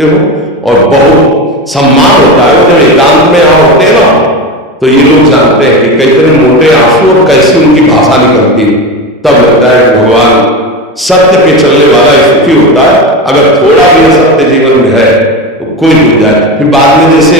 समझते हो, और बहुत सम्मान होता है। जब एकांत में यहाँ होते हैं ना, तो ये लोग जानते हैं कि कई तरह मोटे आंसू और कैसे उनकी भाषा निकलती है, तब लगता है भगवान सत्य पे चलने वाला सुखी होता है। अगर थोड़ा भी सत्य जीवन में है तो कोई मिल जाए। फिर बाद में जैसे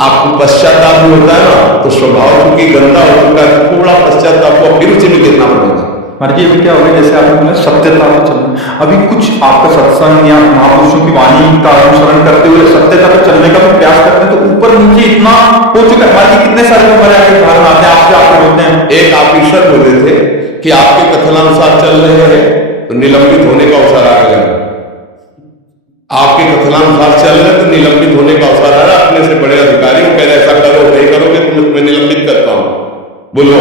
आपको पश्चाताप भी होता है ना, तो स्वभाव चूंकि गंदा हो चुका है, थोड़ा पश्चाताप को फिर उसी में गिरना पड़ेगा। महाराज जी अभी क्या हो गया, जैसे आपने बोला सत्यता पे चलना, अभी कुछ आपका सत्संग या महापुरुषों की वाणी का अनुसरण करते हुए सत्यता पे चलने का भी प्रयास करते हैं, तो ऊपर नीचे इतना हो चुका है। महाराज जी कितने सारे हमारे आगे उदाहरण आते हैं, आपसे आपको बोलते हैं। एक ऑफिसर बोले थे कि आपके कथनानुसार चल रहे हैं तो निलंबित होने का अवसर आ गया। आपके कथनानुसार चल रहे तो निलंबित होने का अवसर आ रहा। अपने से बड़े अधिकारियों कह रहे ऐसा करो, नहीं करोगे तो मैं निलंबित करता हूं। बोलो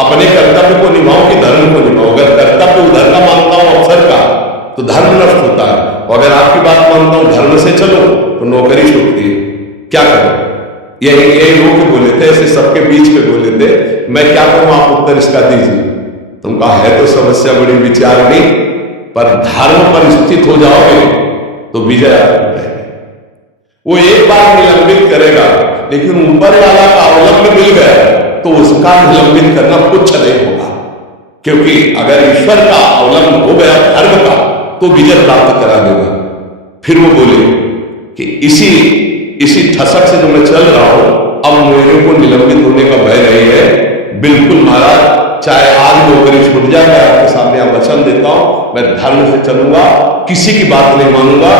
अपने कर्तव्य को निभाओ कि धर्म को निभाओ। अगर कर्तव्य उधर का मानता हूं अवसर का, तो धर्म नष्ट होता है, और अगर आपकी बात मानता हूं धर्म से चलो तो नौकरी छूटती है। क्या करो? यही लोग बोले थे, ऐसे सबके बीच में बोले थे। मैं क्या करूं, आप उत्तर इसका दीजिए। तुम कहा है तो समस्या बड़ी विचार नहीं, पर धर्म पर स्थित हो जाओगे तो विजय है। वो एक बार निलंबित करेगा, लेकिन ऊपर वाला का अवलंबन मिल गया तो उसका निलंबित करना कुछ नहीं होगा, क्योंकि अगर ईश्वर का अवलंबन हो गया धर्म का तो विजय प्राप्त करा देगा। फिर वो बोले कि इसी ठसक से जो मैं चल रहा हूं, अब मेरे को निलंबित होने का भय नहीं है। बिल्कुल महाराज, चाहे आज नौकरी छूट जाए, मैं आपके सामने वचन देता हूं, मैं धर्म से चलूंगा, किसी की बात नहीं मानूंगा,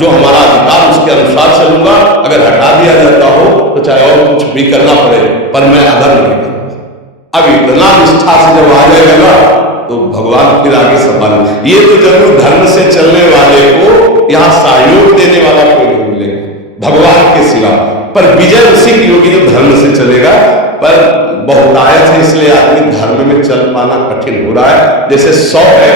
जो हमारा अधिकार उसके अनुसार चलूंगा। अगर हटा दिया जाता हो तो चाहे और कुछ भी करना पड़े, पर मैं अधर्म नहीं करूंगा। अब इतना निष्ठा से जब आ जाएगा ना, तो भगवान फिर आगे संभाल। ये तो जरूर धर्म से चलने वाले को यहां सहयोग देने वाला कोई नहीं मिलेगा भगवान के सिवा, पर विजय उसी की होगी जो धर्म से चलेगा। पर बहुतायत है, इसलिए आदमी धर्म में चल पाना कठिन हो रहा है। जैसे 100 है,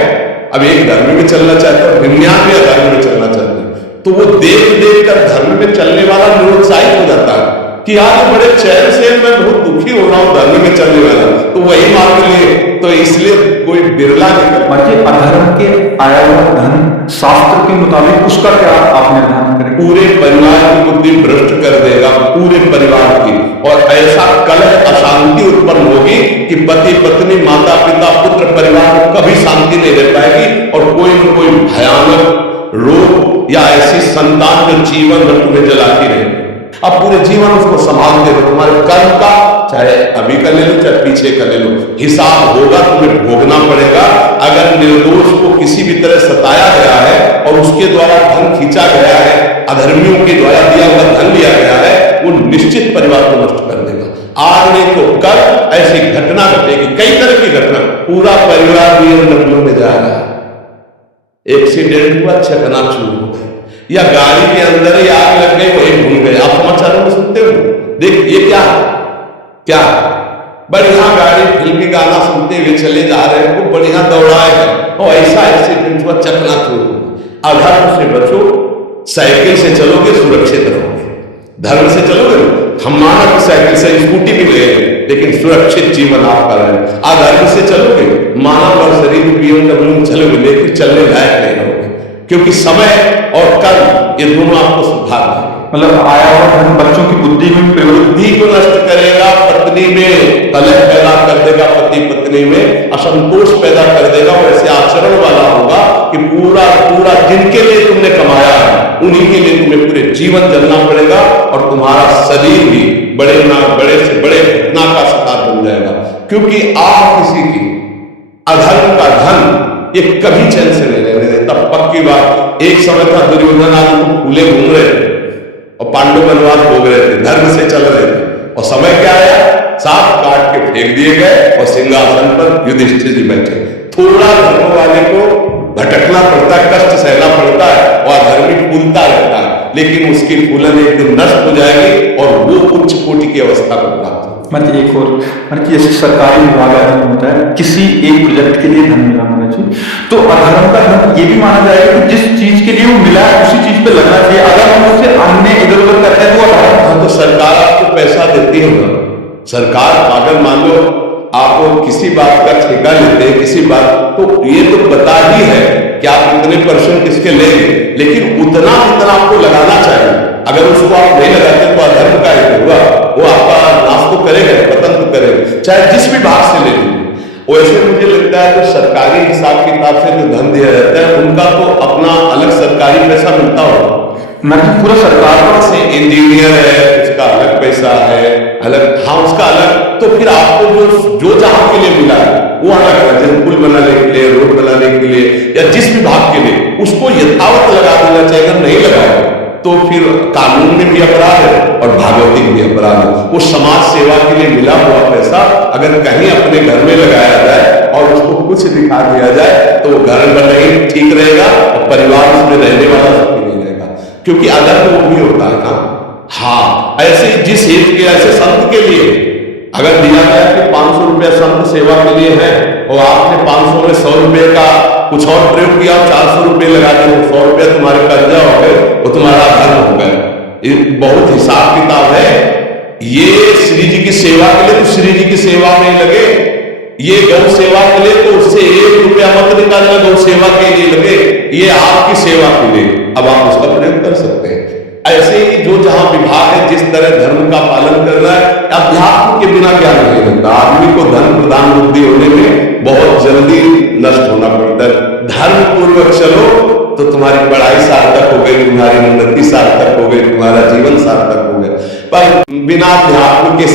अब एक धर्म में चलना चाहते हैं, 99 धर्म में चलना चाहते हैं, तो वो देख देख कर धर्म में चलने वाला निरुत्साहित हो जाता है कि आज बड़े चैन से मैं बहुत दुखी हो रहा हूं धर्म में चलने वाला, तो वही मांग लिए। तो इसलिए कोई बिरला निकल। अधर्म के आया हुआ धन शास्त्र के मुताबिक उसका क्या आप निर्धारण करें? पूरे परिवार की बुद्धि भ्रष्ट कर देगा, पूरे परिवार की, और ऐसा कलह अशांति उत्पन्न होगी कि पति पत्नी माता पिता पुत्र परिवार को कभी शांति नहीं रह पाएगी, और कोई न कोई भयानक रोग या ऐसी संतान जो जीवन भर तुम्हें जलाती रहेगी। अब पूरे जीवन उसको संभालते रहो। तुम्हारे कर्म का, चाहे अभी का ले लो चाहे पीछे का ले लो, हिसाब होगा, तुम्हें भोगना पड़ेगा। अगर निर्दोष को किसी भी तरह सताया गया है और उसके द्वारा धन खींचा गया है, अधर्मियों के द्वारा दिया हुआ धन लिया गया है, वो निश्चित परिवार को नष्ट कर देगा। आज नहीं तो कल ऐसी घटना घटेगी, कई तरह की घटना। पूरा परिवार BMW में जा रहा है, एक्सीडेंट हुआ, चकनाचूर हो गए, या गाड़ी के अंदर ही आग लग गई, वही भूल गए। आप समाचारों में सुनते हो, देख ये क्या बढ़िया गाड़ी फिल्मी गाना सुनते हुए चले जा रहे हैं, वो बढ़िया दौड़ाए हैं, और ऐसा एक्सीडेंट हुआ, चकनाचूर। अधर्म से बचो, साइकिल से चलोगे सुरक्षित रहोगे, धर्म से चलोगे। हम माना कि साइकिल से स्कूटी भी ले, लेकिन सुरक्षित जीवन आप कर रहे हैं। अधर्म से चलोगे, मानव और शरीर BMW में चलोगे, लेकिन चलने लायक नहीं रहोगे, क्योंकि समय और कर्म ये दोनों आपको सुधार देंगे। मतलब आया हुआ धन बच्चों की बुद्धि में बुद्धि को नष्ट करेगा, पत्नी में कलह पैदा कर देगा, पति पत्नी में असंतोष पैदा कर देगा। वैसे आचरण वाला होगा कि पूरा पूरा जिनके लिए तुमने कमाया है उन्हीं के लिए तुम्हें पूरे जीवन चलना पड़ेगा, और तुम्हारा शरीर भी बड़े से बड़े घटना का शिकार बन जाएगा। क्योंकि आप किसी की अधर्म का धन ये कभी चैन से नहीं रहने देता। पक्की बात, एक समय था दुर्योधन आदि को फूले घूम रहे थे और पांडव वनवास भोग रहे थे, धर्म से चल रहे थे, और समय क्या आया, सांप काट के फेंक दिए गए और सिंहासन पर युधिष्ठिर जी बैठे। थोड़ा धर्म वाले को भटकना पड़ता है, कष्ट सहना पड़ता है, और अधर्मी फूलता रहता है, लेकिन उसकी फूलन एक दिन नष्ट हो जाएगी और वो उच्च कोटि की अवस्था को प्राप्त होगी। मतलब एक और जैसे सरकारी विभाग आदि होता है, किसी एक प्रोजेक्ट के लिए धन मिला होना चाहिए, तो अधर्म का धन ये भी माना जाएगा कि जिस चीज के लिए वो मिला है उसी चीज पे लगना चाहिए। अगर हम उससे अन्य इधर उधर करते हैं तो अधर्म। तो सरकार आपको पैसा देती है ना, सरकार अगर मान लो आप किसी बात का ठेका लेते हैं, किसी बात, तो ये तो बता ही है कि आप इतने % इसके लेंगे, लेकिन उतना आपको लगाना अगर उसको आप नहीं लगाते तो अधर्म का ही होगा, वो आपका नाश तो करेगा, पतन तो करेगा, चाहे जिस भी भाग से ले लीजिए। वैसे मुझे लगता है तो सरकारी हिसाब किताब से जो धन दिया जाता है उनका तो अपना अलग सरकारी पैसा मिलता हो, मैं पूरा सरकार से इंजीनियर है उसका अलग पैसा है, अलग, हाँ उसका अलग, तो फिर आपको जो जहां के लिए मिला है वो अलग है, जैसे पुल बनाने के लिए, रोड बनाने के लिए या जिस विभाग के लिए, उसको यथावत लगा देना चाहिए। अगर नहीं लगाए तो फिर कानून में भी अपराध है और भागवती में भी अपराध है। वो समाज सेवा के लिए मिला हुआ पैसा अगर कहीं अपने घर में लगाया जाए और उसको कुछ दिखा दिया जाए तो घर में नहीं ठीक रहेगा और परिवार उसमें रहने वाला सुखी नहीं रहेगा, क्योंकि अदर वो भी होता है ना। हाँ, ऐसे जिस हेतु के, ऐसे संत के लिए अगर दिया गया कि 500 रुपया संत सेवा के लिए है और आपने 500 में 100 रुपये का कुछ और प्रयोग किया, 400 रुपये लगा दिए, 100 रुपया तुम्हारे कर्जा हो गए, वो तुम्हारा धर्म हो गया। ये बहुत हिसाब किताब है। ये श्री जी की सेवा के लिए तो श्री जी की सेवा में लगे, ये गौ सेवा के लिए तो उससे 1 रुपया मत निकालना, गौ सेवा के लिए लगे, ये आपकी सेवा के लिए, अब आप उसका प्रयोग कर सकते हैं। ऐसे ही जो जहां विभाग है, जिस तरह धर्म का पालन कर रहा है, अध्यात्म के बिना ज्ञान नहीं होता। आदमी को धन प्रदान बुद्धि होने में बहुत जल्दी नष्ट होना पड़ता है। धर्म पूर्वक चलो तो तुम्हारी पढ़ाई सार्थक हो गई, तुम्हारी उन्नति सार्थक हो गई, तुम्हारा जीवन सार्थक हो गया, पर बिना अध्यात्म के